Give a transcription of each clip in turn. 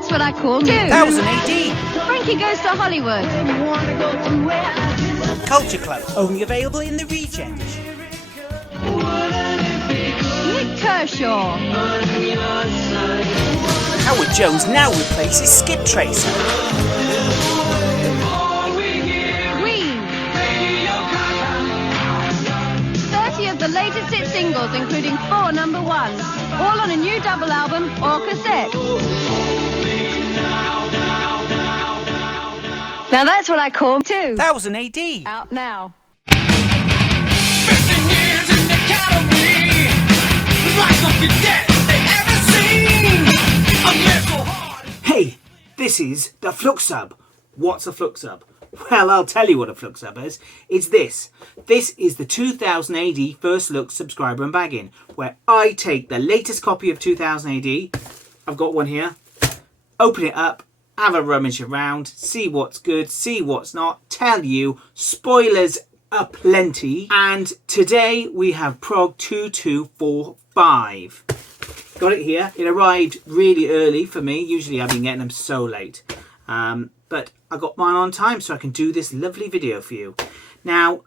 that's what I call 2000 AD. Frankie Goes to Hollywood. Culture Club, only available in the Regen. Nick Kershaw. Howard Jones now replaces Skip Tracer. Queen. 30 of the latest hit singles, including 4 number ones, all on a new double album or cassette. Now that's what I call 2000 AD. Out now. 15 years in the academy, like nothing that they ever seen. I'm there so hard. Hey, this is the Flux Sub. What's a Flux Sub? Well, I'll tell you what a Flux Sub is. It's this. This is the 2000 AD First Look Subscriber Unbagging, where I take the latest copy of 2000 AD. I've got one here. Open it up. Have a rummage around, see what's good, see what's not, tell you, spoilers aplenty. And today we have PROG 2245. Got it here. It arrived really early for me. Usually I've been getting them so late. But I got mine on time so I can do this lovely video for you. Now,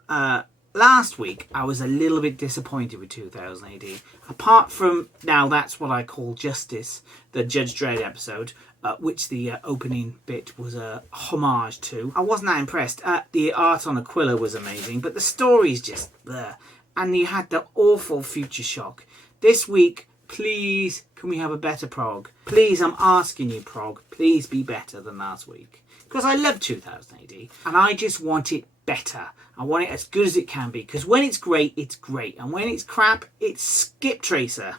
last week I was a little bit disappointed with 2000 AD. Apart from Now That's What I Call Justice, the Judge Dredd episode, which the opening bit was a homage to. I wasn't that impressed. The art on Aquila was amazing, but the story's just there. And you had the awful Future Shock. This week, please, can we have a better PROG? Please, I'm asking you, PROG, please be better than last week. Because I love 2000 AD, and I just want it better. I want it as good as it can be, because when it's great, it's great. And when it's crap, it's Skip Tracer,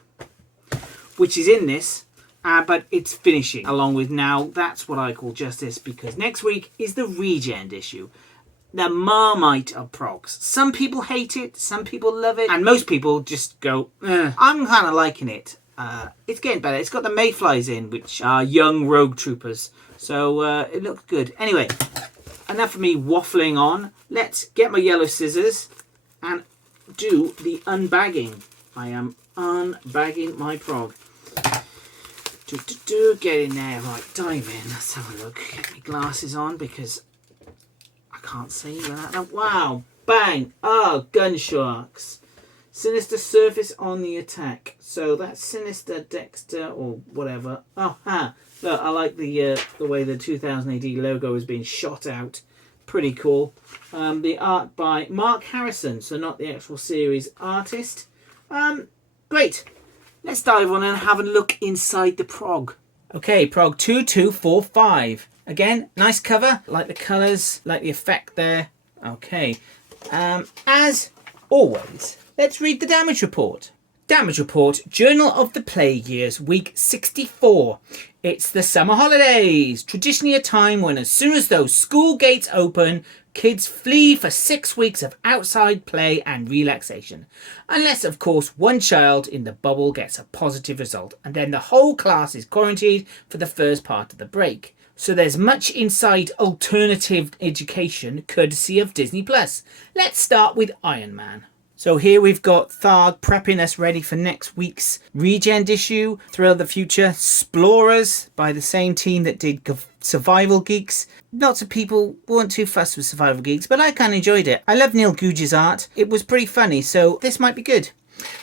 which is in this. But it's finishing along with Now That's What I Call Justice, because next week is the Regen issue. The Marmite of PROGs. Some people hate it, some people love it, and most people just go, I'm kind of liking it. It's getting better. It's got the Mayflies in, which are young rogue troopers. So it looks good. Anyway, enough of me waffling on. Let's get my yellow scissors and do the unbagging. I am unbagging my PROG. Get in there, right, dive in, let's have a look, get my glasses on because I can't see that. Wow, bang, oh, gun sharks. Sinister surface on the attack, so that's Sinister, Dexter, or whatever. Oh, look, I like the way the 2000 AD logo is being shot out, pretty cool. The art by Mark Harrison, so not the actual series artist. Great. Let's dive on and have a look inside the PROG. Okay, PROG 2245. Again, nice cover. Like the colours, like the effect there. Okay. As always, let's read the damage report. Damage report, Journal of the Plague Years, week 64. It's the summer holidays. Traditionally a time when as soon as those school gates open, kids flee for 6 weeks of outside play and relaxation. Unless, of course, one child in the bubble gets a positive result, and then the whole class is quarantined for the first part of the break. So there's much inside alternative education courtesy of Disney+. Let's start with Iron Man. So here we've got Tharg prepping us ready for next week's Regen issue. Thrill of the Future, Explorers by the same team that did Survival Geeks. Lots of people weren't too fussed with Survival Geeks, but I kind of enjoyed it. I love Neil Googe's art. It was pretty funny, so this might be good.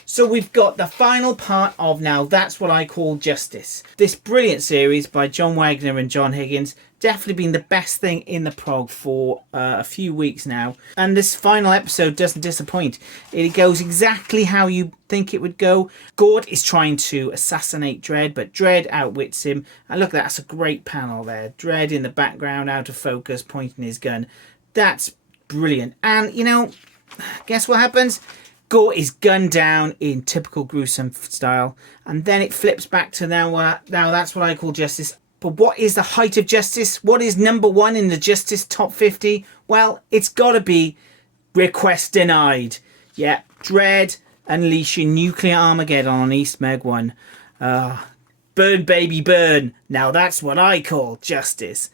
So we've got the final part of Now That's What I Call Justice. This brilliant series by John Wagner and John Higgins. Definitely been the best thing in the PROG for a few weeks now. And this final episode doesn't disappoint. It goes exactly how you think it would go. Gord is trying to assassinate Dredd, but Dredd outwits him. And look, that's a great panel there. Dredd in the background, out of focus, pointing his gun. That's brilliant. And, you know, guess what happens? Gore is gunned down in typical gruesome style. And then it flips back to now that's what I call justice. But what is the height of justice? What is number one in the Justice Top 50? Well, it's got to be Request Denied. Yeah, Dredd unleashing nuclear Armageddon on East Meg 1. Burn, baby, burn. Now that's what I call justice.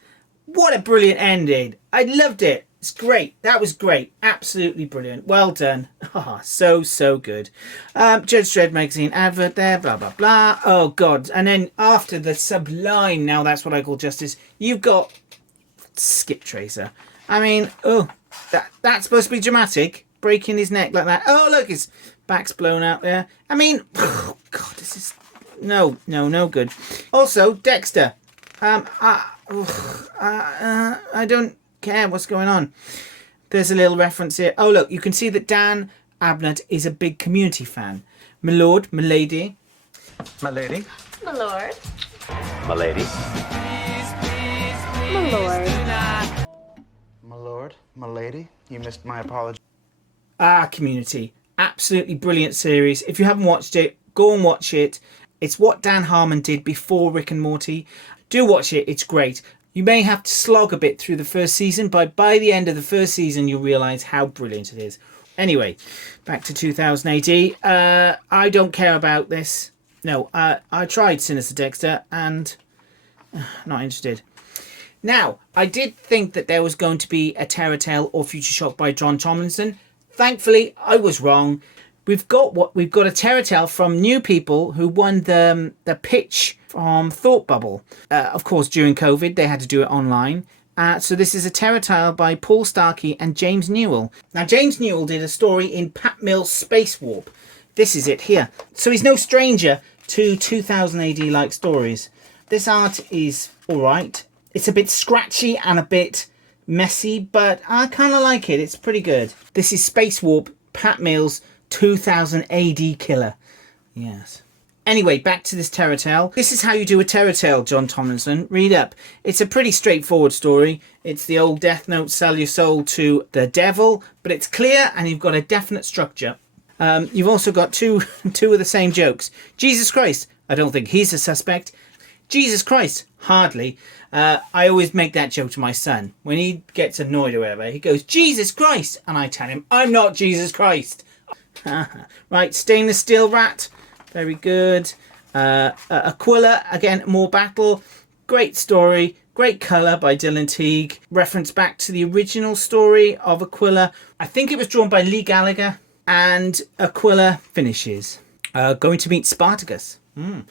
What a brilliant ending. I loved it. It's great. That was great. Absolutely brilliant. Well done. Oh, so good. Judge Dredd magazine advert there, blah, blah, blah. Oh, God. And then after the sublime, now that's what I call justice, you've got Skip Tracer. I mean, oh, that's supposed to be dramatic. Breaking his neck like that. Oh, look, his back's blown out there. I mean, oh, God, this is... No good. Also, Dexter. I don't care what's going on. There's a little reference here. Oh, look, you can see that Dan Abnett is a big Community fan. My lord, my lady. My lady. My lord. My lady. My lord. My lord, my lady, you missed my apology. Community. Absolutely brilliant series. If you haven't watched it, go and watch it. It's what Dan Harmon did before Rick and Morty. Do watch it. It's great. You may have to slog a bit through the first season, but by the end of the first season, you'll realise how brilliant it is. Anyway, back to 2000 AD. I don't care about this. No, I tried Sinister Dexter and not interested. Now, I did think that there was going to be a Terror Tale or Future Shock by John Tomlinson. Thankfully, I was wrong. We've got a Terror Tale from new people who won the pitch from Thought Bubble. Of course, during COVID, they had to do it online. So this is a Terror Tale by Paul Starkey and James Newell. Now, James Newell did a story in Pat Mills' Space Warp. This is it here. So he's no stranger to 2000 AD-like stories. This art is all right. It's a bit scratchy and a bit messy, but I kind of like it. It's pretty good. This is Space Warp, Pat Mills' 2000 AD killer. Yes. Anyway, back to this Terror Tale. This is how you do a Terror Tale, John Tomlinson. Read up. It's a pretty straightforward story. It's the old Death Note, sell your soul to the devil, but it's clear and you've got a definite structure. You've also got two of the same jokes. Jesus Christ, I don't think he's a suspect. Jesus Christ, hardly. I always make that joke to my son. When he gets annoyed or whatever, he goes, Jesus Christ! And I tell him, I'm not Jesus Christ. Right, Stainless Steel Rat. Very good. Aquila, again, more battle. Great story. Great colour by Dylan Teague. Reference back to the original story of Aquila. I think it was drawn by Lee Gallagher. And Aquila finishes. Going to meet Spartacus.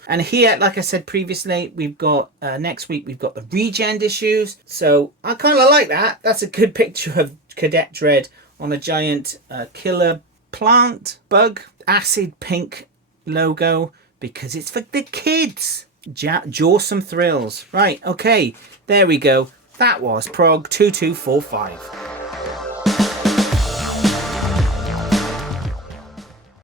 And here, like I said previously, we've got next week we've got the Regend issues. So I kind of like that. That's a good picture of Cadet Dredd on a giant killer plant bug, acid pink logo because it's for the kids. Jawsome thrills. Right, okay, there we go. That was PROG 2245.